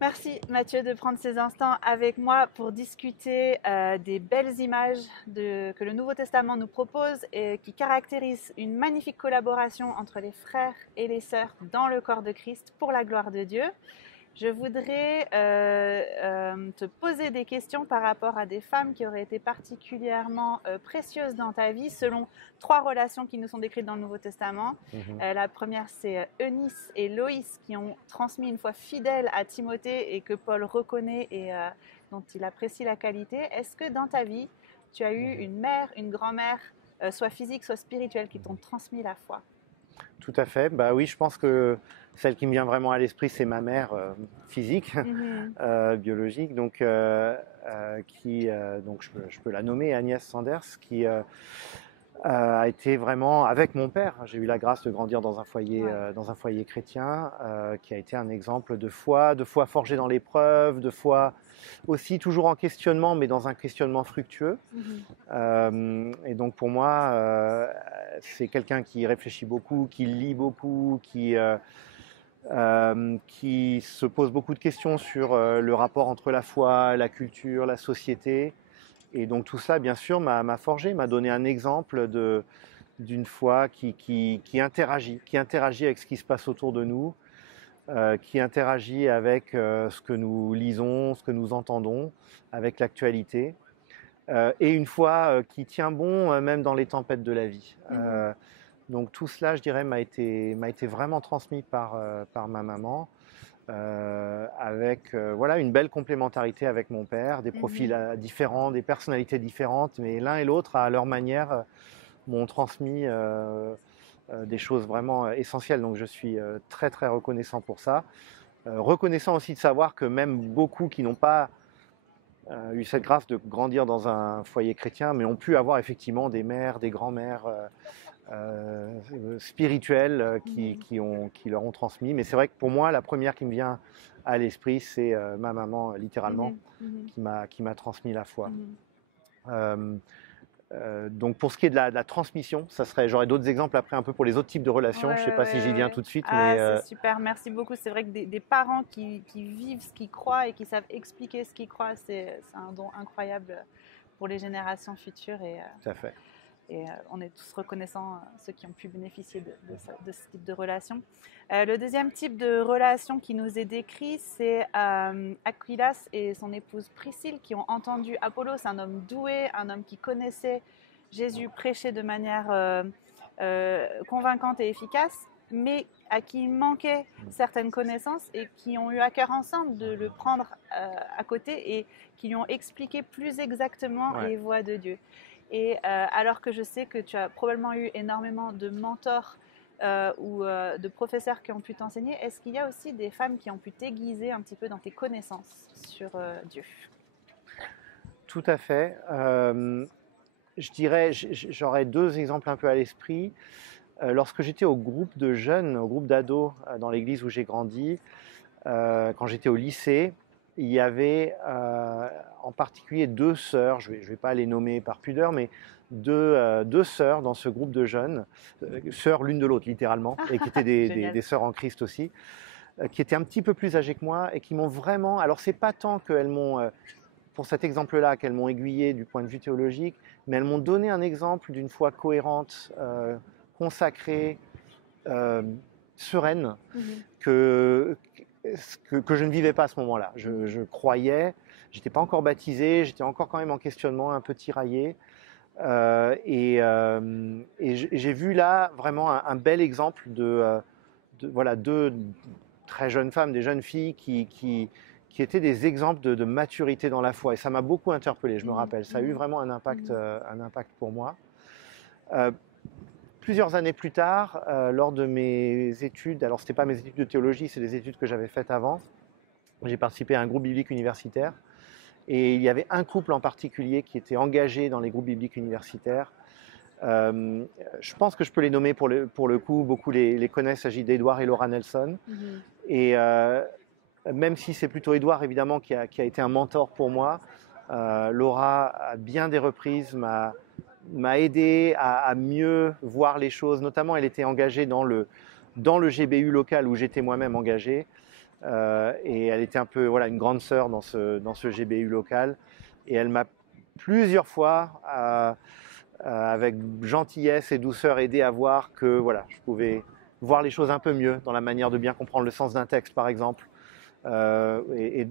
Merci Mathieu de prendre ces instants avec moi pour discuter des belles images que le Nouveau Testament nous propose et qui caractérisent une magnifique collaboration entre les frères et les sœurs dans le corps de Christ pour la gloire de Dieu. Je voudrais te poser des questions par rapport à des femmes qui auraient été particulièrement précieuses dans ta vie selon 3 relations qui nous sont décrites dans le Nouveau Testament. La première, c'est Eunice et Loïs qui ont transmis une foi fidèle à Timothée et que Paul reconnaît et dont il apprécie la qualité. Est-ce que dans ta vie, tu as eu une mère, une grand-mère, soit physique, soit spirituelle, qui t'ont transmis la foi? Tout à fait. Bah oui, je pense que celle qui me vient vraiment à l'esprit, c'est ma mère physique, biologique, donc donc je peux la nommer Agnès Sanders, qui a été vraiment avec mon père. J'ai eu la grâce de grandir dans un foyer chrétien, qui a été un exemple de foi forgée dans l'épreuve, de foi aussi toujours en questionnement, mais dans un questionnement fructueux. Et donc pour moi, c'est quelqu'un qui réfléchit beaucoup, qui lit beaucoup, qui se pose beaucoup de questions sur le rapport entre la foi, la culture, la société. Et donc tout ça, bien sûr, m'a forgé, m'a donné un exemple d'une foi qui interagit avec ce qui se passe autour de nous, qui interagit avec ce que nous lisons, ce que nous entendons, avec l'actualité. Et une foi qui tient bon même dans les tempêtes de la vie. Donc tout cela, je dirais, m'a été vraiment transmis par ma maman. Avec voilà, une belle complémentarité avec mon père, des profils différents, des personnalités différentes, mais l'un et l'autre, à leur manière, m'ont transmis des choses vraiment essentielles. Donc je suis très très reconnaissant pour ça. Reconnaissant aussi de savoir que même beaucoup qui n'ont pas eu cette grâce de grandir dans un foyer chrétien, mais ont pu avoir effectivement des mères, des grands-mères spirituelles qui leur ont transmis. Mais c'est vrai que pour moi, la première qui me vient à l'esprit, c'est ma maman, littéralement, qui m'a transmis la foi. Donc pour ce qui est de la transmission, j'aurais d'autres exemples après un peu pour les autres types de relations. Je ne sais pas si j'y viens tout de suite. C'est super, merci beaucoup. C'est vrai que des parents qui vivent ce qu'ils croient et qui savent expliquer ce qu'ils croient, c'est un don incroyable pour les générations futures. Tout à fait. Et on est tous reconnaissants, ceux qui ont pu bénéficier de ce type de relation. Le deuxième type de relation qui nous est décrit, c'est Aquilas et son épouse Priscille qui ont entendu Apollos, un homme doué, un homme qui connaissait Jésus prêcher de manière convaincante et efficace, mais à qui manquait certaines connaissances et qui ont eu à cœur ensemble de le prendre à côté et qui lui ont expliqué plus exactement les voies de Dieu. Et alors que je sais que tu as probablement eu énormément de mentors ou de professeurs qui ont pu t'enseigner, est-ce qu'il y a aussi des femmes qui ont pu t'aiguiser un petit peu dans tes connaissances sur Dieu? Tout à fait. Je dirais, j'aurais 2 exemples un peu à l'esprit. Lorsque j'étais au groupe de jeunes, au groupe d'ados dans l'église où j'ai grandi, quand j'étais au lycée, il y avait en particulier 2 sœurs, je vais pas les nommer par pudeur, mais deux sœurs dans ce groupe de jeunes, sœurs l'une de l'autre littéralement, et qui étaient des sœurs en Christ aussi, qui étaient un petit peu plus âgées que moi et qui m'ont vraiment, alors c'est pas tant qu'elles m'ont, pour cet exemple-là, qu'elles m'ont aiguillé du point de vue théologique, mais elles m'ont donné un exemple d'une foi cohérente, consacrée, sereine, que je ne vivais pas à ce moment-là. Je croyais, j'étais pas encore baptisé, j'étais encore quand même en questionnement, un peu tiraillé. Et j'ai vu là vraiment un bel exemple voilà, 2 très jeunes femmes, des jeunes filles qui étaient des exemples de maturité dans la foi. Et ça m'a beaucoup interpellé, je me rappelle. Ça a eu vraiment un impact pour moi. Plusieurs années plus tard, lors de mes études, alors ce n'était pas mes études de théologie, c'est des études que j'avais faites avant, j'ai participé à un groupe biblique universitaire et il y avait un couple en particulier qui était engagé dans les groupes bibliques universitaires. Je pense que je peux les nommer pour le coup, beaucoup les connaissent, il s'agit d'Edouard et Laura Nelson. Et même si c'est plutôt Edouard évidemment qui a été un mentor pour moi, Laura à bien des reprises m'a aidé à mieux voir les choses. Notamment, elle était engagée dans le GBU local où j'étais moi-même engagé. Et elle était un peu voilà, une grande sœur dans ce GBU local. Et elle m'a plusieurs fois, avec gentillesse et douceur, aidé à voir que voilà, je pouvais voir les choses un peu mieux dans la manière de bien comprendre le sens d'un texte, par exemple, et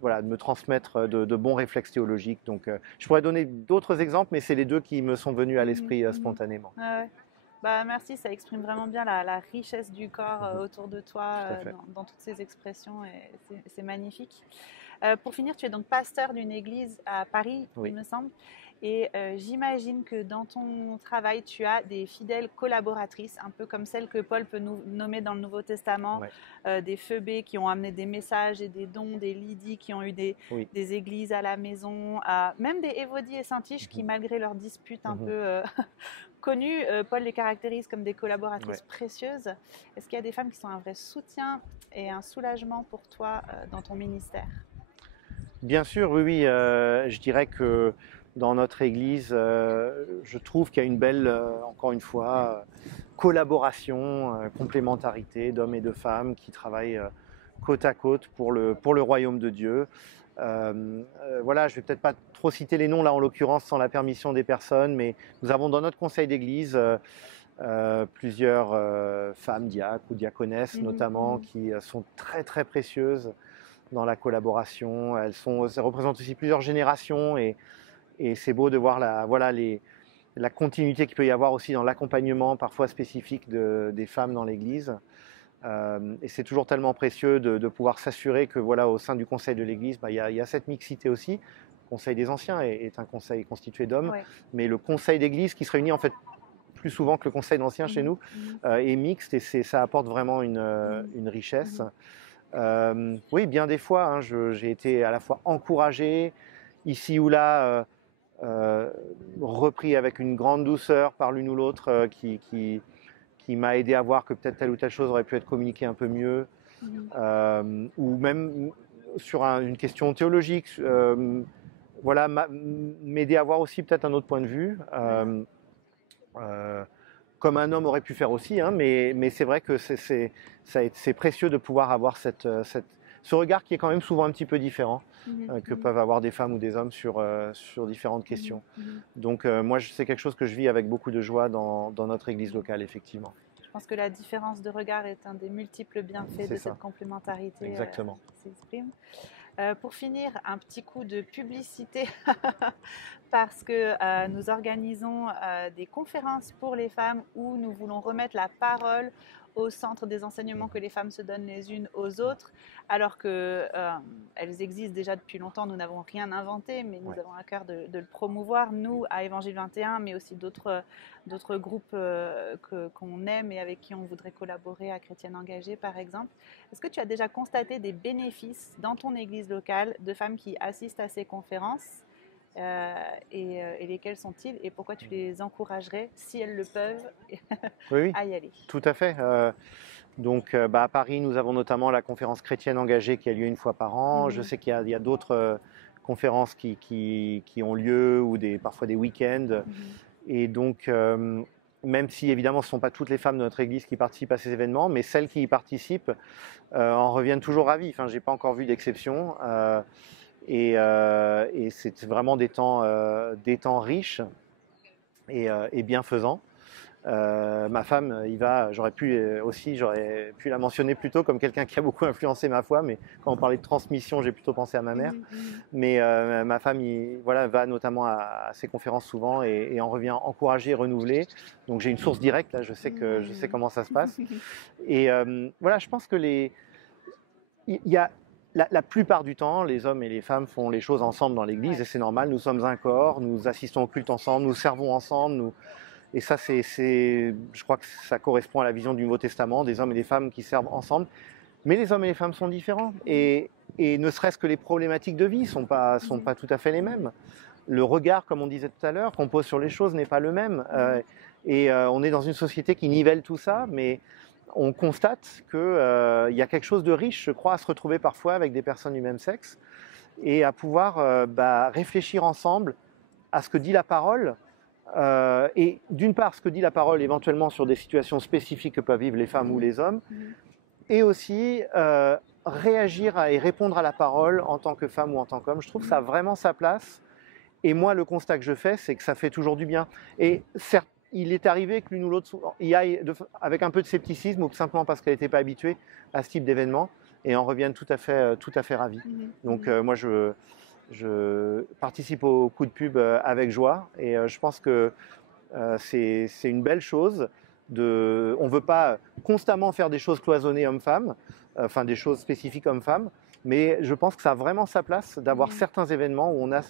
voilà, de me transmettre de bons réflexes théologiques. Donc, je pourrais donner d'autres exemples, mais c'est les deux qui me sont venus à l'esprit spontanément. Ah ouais. Bah, merci, ça exprime vraiment bien la richesse du corps autour de toi dans toutes ces expressions et c'est magnifique. Pour finir, tu es donc pasteur d'une église à Paris, Oui. il me semble. Et j'imagine que dans ton travail, tu as des fidèles collaboratrices, un peu comme celles que Paul peut nous nommer dans le Nouveau Testament, des Phoebé qui ont amené des messages et des dons, des Lydie qui ont eu des églises à la maison, même des Évodie et Saint-Tiche qui, malgré leurs disputes un peu connues, Paul les caractérise comme des collaboratrices précieuses. Est-ce qu'il y a des femmes qui sont un vrai soutien et un soulagement pour toi dans ton ministère ? Bien sûr, oui. Je dirais que dans notre Église, je trouve qu'il y a une belle, encore une fois, collaboration, complémentarité d'hommes et de femmes qui travaillent côte à côte pour le royaume de Dieu. Voilà, je ne vais peut-être pas trop citer les noms là en l'occurrence sans la permission des personnes, mais nous avons dans notre conseil d'église plusieurs femmes diacres ou diaconesses notamment qui sont très très précieuses dans la collaboration. Elles représentent aussi plusieurs générations et c'est beau de voir la continuité qu'il peut y avoir aussi dans l'accompagnement parfois spécifique des femmes dans l'Église. Et c'est toujours tellement précieux de pouvoir s'assurer que voilà, au sein du conseil de l'Église, il y a cette mixité aussi. Le conseil des anciens est un conseil constitué d'hommes, mais le conseil d'Église qui se réunit en fait plus souvent que le conseil d'anciens chez nous est mixte et ça apporte vraiment une richesse. Oui, bien des fois, j'ai été à la fois encouragé, ici ou là, repris avec une grande douceur par l'une ou l'autre qui m'a aidé à voir que peut-être telle ou telle chose aurait pu être communiquée un peu mieux, ou même sur une question théologique, voilà, m'aider à voir aussi peut-être un autre point de vue. Comme un homme aurait pu faire aussi, mais c'est vrai que c'est précieux de pouvoir avoir ce regard qui est quand même souvent un petit peu différent que peuvent avoir des femmes ou des hommes sur différentes questions. Donc moi, c'est quelque chose que je vis avec beaucoup de joie dans notre église locale, effectivement. Je pense que la différence de regard est un des multiples bienfaits de cette complémentarité qui s'exprime. Pour finir, un petit coup de publicité parce que nous organisons des conférences pour les femmes où nous voulons remettre la parole au centre des enseignements que les femmes se donnent les unes aux autres, alors qu'elles existent déjà depuis longtemps. Nous n'avons rien inventé, mais nous avons à cœur de le promouvoir, nous, à Évangile 21, mais aussi d'autres groupes qu'on aime et avec qui on voudrait collaborer, à Chrétienne Engagée, par exemple. Est-ce que tu as déjà constaté des bénéfices dans ton église locale de femmes qui assistent à ces conférences et lesquels sont-ils et pourquoi tu les encouragerais, si elles le peuvent, à y aller? Tout à fait. Donc à Paris, nous avons notamment la conférence Chrétienne Engagée qui a lieu une fois par an. Je sais qu'il y a d'autres conférences qui ont lieu ou parfois des week-ends. Et donc, même si évidemment ce ne sont pas toutes les femmes de notre église qui participent à ces événements, mais celles qui y participent en reviennent toujours ravies. Enfin, je n'ai pas encore vu d'exception. Et c'est vraiment des temps riches et bienfaisants. Ma femme y va, j'aurais pu la mentionner plus tôt comme quelqu'un qui a beaucoup influencé ma foi, mais quand on parlait de transmission, j'ai plutôt pensé à ma mère. Mais ma femme va notamment à ces conférences souvent et en revient encouragée et renouvelée. Donc j'ai une source directe, là, je sais comment ça se passe. Et je pense que la plupart du temps, les hommes et les femmes font les choses ensemble dans l'église et c'est normal, nous sommes un corps, nous assistons au culte ensemble, nous servons ensemble, et ça, je crois que ça correspond à la vision du Nouveau Testament, des hommes et des femmes qui servent ensemble. Mais les hommes et les femmes sont différents et ne serait-ce que les problématiques de vie ne sont pas tout à fait les mêmes. Le regard, comme on disait tout à l'heure, qu'on pose sur les choses n'est pas le même. On est dans une société qui nivelle tout ça, mais on constate qu'il y a quelque chose de riche, je crois, à se retrouver parfois avec des personnes du même sexe et à pouvoir réfléchir ensemble à ce que dit la parole. Et d'une part, ce que dit la parole éventuellement sur des situations spécifiques que peuvent vivre les femmes ou les hommes, et aussi réagir et répondre à la parole en tant que femme ou en tant qu'homme. Je trouve que ça a vraiment sa place. Et moi, le constat que je fais, c'est que ça fait toujours du bien. Et certes, il est arrivé que l'une ou l'autre y aille avec un peu de scepticisme ou simplement parce qu'elle n'était pas habituée à ce type d'événement et en revienne tout à fait ravie. Donc moi, je participe au coup de pub avec joie et je pense que c'est une belle chose. On ne veut pas constamment faire des choses cloisonnées hommes-femmes, enfin des choses spécifiques hommes-femmes, mais je pense que ça a vraiment sa place d'avoir certains événements où on a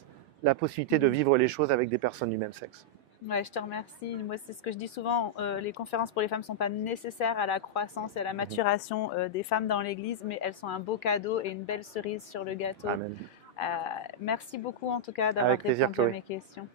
la possibilité de vivre les choses avec des personnes du même sexe. Ouais, je te remercie. Moi, c'est ce que je dis souvent. Les conférences pour les femmes ne sont pas nécessaires à la croissance et à la maturation des femmes dans l'Église, mais elles sont un beau cadeau et une belle cerise sur le gâteau. Amen. Merci beaucoup en tout cas d'avoir répondu à mes questions.